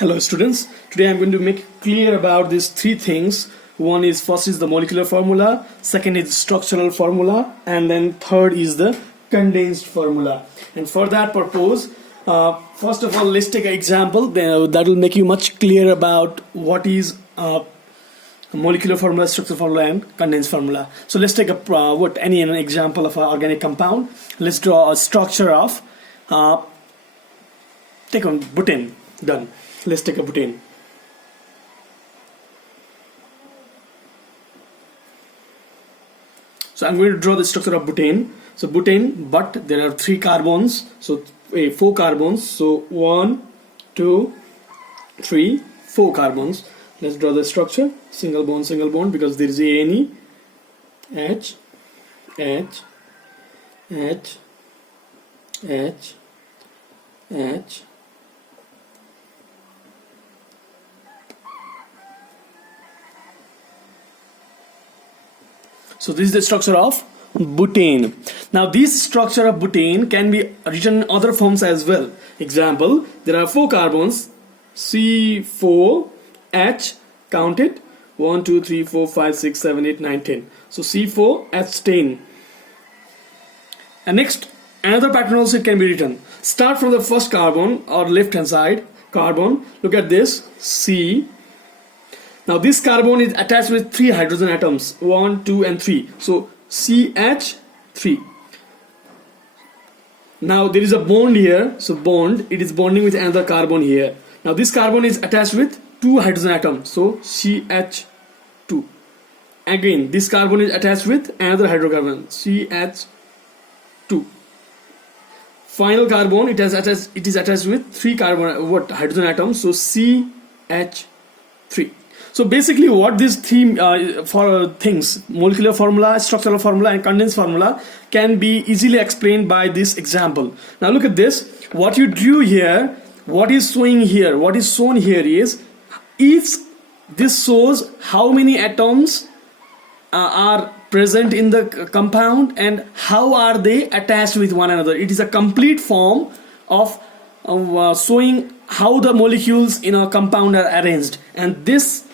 Hello students, today I'm going to make clear about these three things. First is the molecular formula, second is structural formula, and then third is the condensed formula. And for that purpose, first of all, let's take an example that will make you much clearer about what is molecular formula, structural formula, and condensed formula. So let's take an example of an organic compound. Let's draw a structure of take on butane. Done. Let's take a butane. So I'm going to draw the structure of butane. So butane, but there are 3 carbons, so 4 carbons. So 1, 2, 3, 4 carbons. Let's draw the structure. Single bond, because there is ANE, H, H, H, H, H. So this is the structure of butane. Now this structure of butane can be written in other forms as well. Example, there are 4 carbons, C4H, count it, 1, 2, 3, 4, 5, 6, 7, 8, 9, 10. So C4H10. And next, another pattern also can be written. Start from the first carbon or left hand side, carbon, look at this, C. Now this carbon is attached with 3 hydrogen atoms, 1, 2 and 3. So CH3. Now there is a bond here, so bond, it is bonding with another carbon here. Now this carbon is attached with 2 hydrogen atoms, so CH2. Again, this carbon is attached with another hydrocarbon, CH2. Final carbon, it is attached with 3 hydrogen atoms, so CH3. So basically what these three things, molecular formula, structural formula and condensed formula, can be easily explained by this example. Now look at this, what you drew here, what is shown here is, this shows how many atoms are present in the compound and how are they attached with one another. It is a complete form of showing how the molecules in a compound are arranged, and this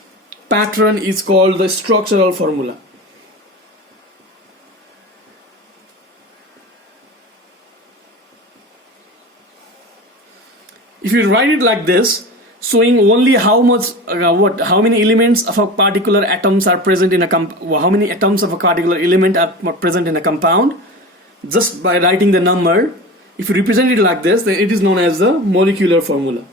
pattern is called the structural formula. If you write it like this, showing only how many elements of a particular atoms are present in how many atoms of a particular element are present in a compound, just by writing the number, if you represent it like this, then it is known as the molecular formula.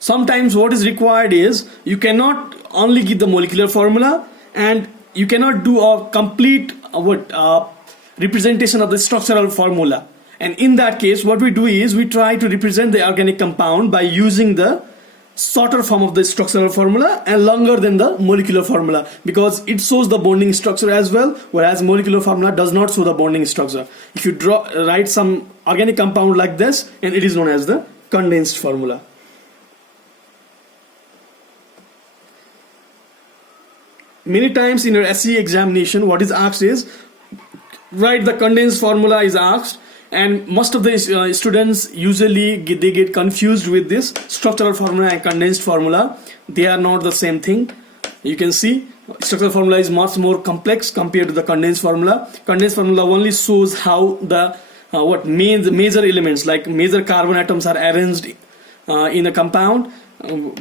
Sometimes what is required is, you cannot only give the molecular formula and you cannot do a complete representation of the structural formula. And in that case, what we do is, we try to represent the organic compound by using the shorter form of the structural formula and longer than the molecular formula, because it shows the bonding structure as well, whereas molecular formula does not show the bonding structure. If you write some organic compound like this, and it is known as the condensed formula. Many times in your SE examination, what is asked is, write the condensed formula is asked, and most of the students usually they get confused with this structural formula and condensed formula. They are not the same thing. You can see structural formula is much more complex compared to the condensed formula. Condensed formula only shows how the major elements, like major carbon atoms, are arranged in a compound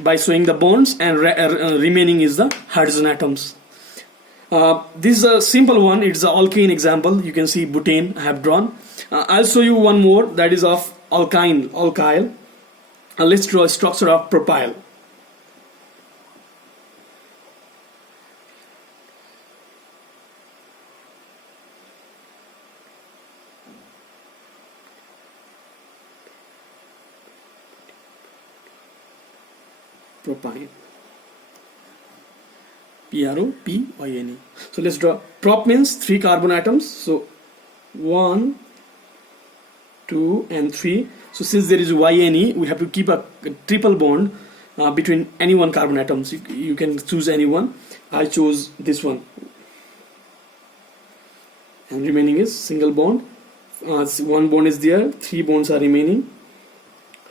by showing the bonds, and remaining is the hydrogen atoms. This is a simple one. It's an alkane example. You can see butane I have drawn. I'll show you one more, that is of alkyl. Let's draw a structure of propyl. Propyne. Propyne. So let's draw. Prop means 3 carbon atoms. So 1, 2 and 3. So since there is YNE, we have to keep a triple bond between any one carbon atoms. You can choose any one. I chose this one. and remaining is single bond. One bond is there, 3 bonds are remaining.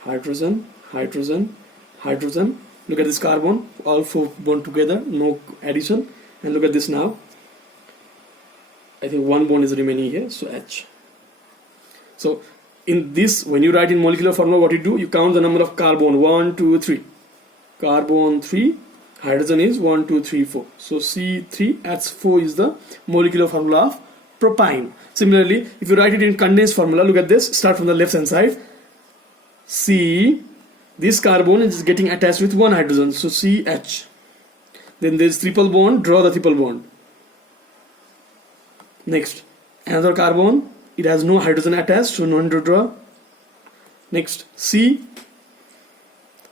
Hydrogen, hydrogen, hydrogen. Look at this carbon, all 4 bond together, no addition. And look at this now. I think 1 bond is remaining here, so H. So in this, when you write in molecular formula, what you do, you count the number of carbon, 1, 2, 3. Carbon 3, hydrogen is 1, 2, 3, 4. So C3H4 is the molecular formula of propane. Similarly, if you write it in condensed formula, look at this, start from the left hand side. C, this carbon is getting attached with 1 hydrogen, so CH. Then there is triple bond, draw the triple bond. Next, another carbon, it has no hydrogen attached, so no need to draw. Next, C,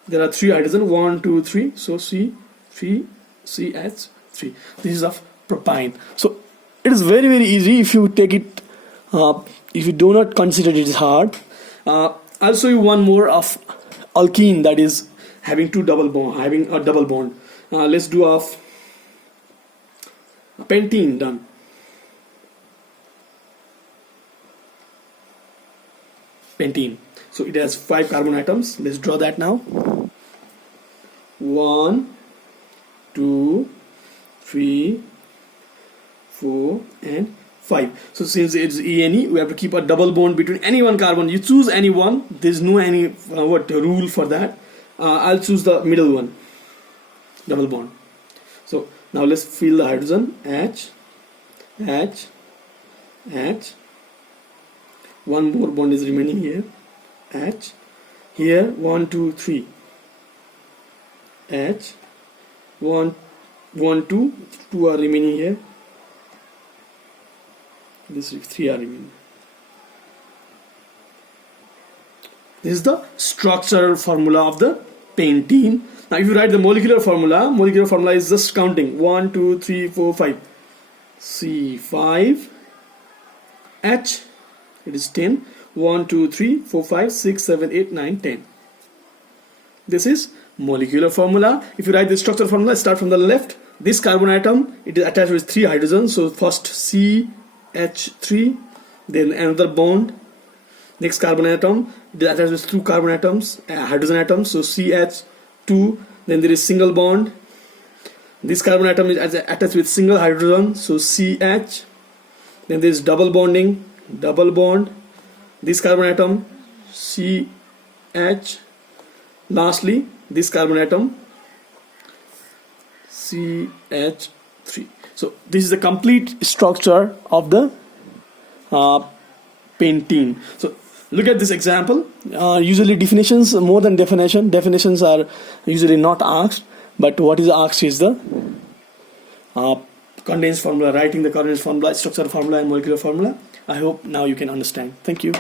there are 3 hydrogen, 1, 2, 3, so C3, CH3. This is of propane. So it is very easy if you take it, if you do not consider it is hard. I'll show you one more of alkene, that is having a double bond. Let's do of pentene. Done. Pentene. So it has 5 carbon atoms. Let's draw that now. 1, 2, 3, 4, and 5. So since it's ENE, we have to keep a double bond between any one carbon. You choose any one. There's no any rule for that. I'll choose the middle one, double bond. So now let's fill the hydrogen. H, H, H. One more bond is remaining here. H. Here 1, 2, 3. H. 1, 2. 2 are remaining here. This 3 are remaining. This is the structural formula of the pentene. Now if you write the molecular formula is just counting 1, 2, 3, 4, 5. C5 H, it is 10. 1, 2, 3, 4, 5, 6, 7, 8, 9, 10. This is molecular formula. If you write the structural formula, start from the left. This carbon atom, it is attached with 3 hydrogens. So first CH3, then another bond. Next carbon atom, it is attached with 2 carbon atoms, hydrogen atoms. So CH2. Then there is single bond. This carbon atom is attached with single hydrogen. So CH. Then there is double bonding, double bond. This carbon atom CH. Lastly, this carbon atom CH3. So this is the complete structure of the pentene. So look at this example. Usually definitions more than definitions are usually not asked, but what is asked is the condensed formula, writing the condensed formula, structural formula and molecular formula. I hope now you can understand. Thank you.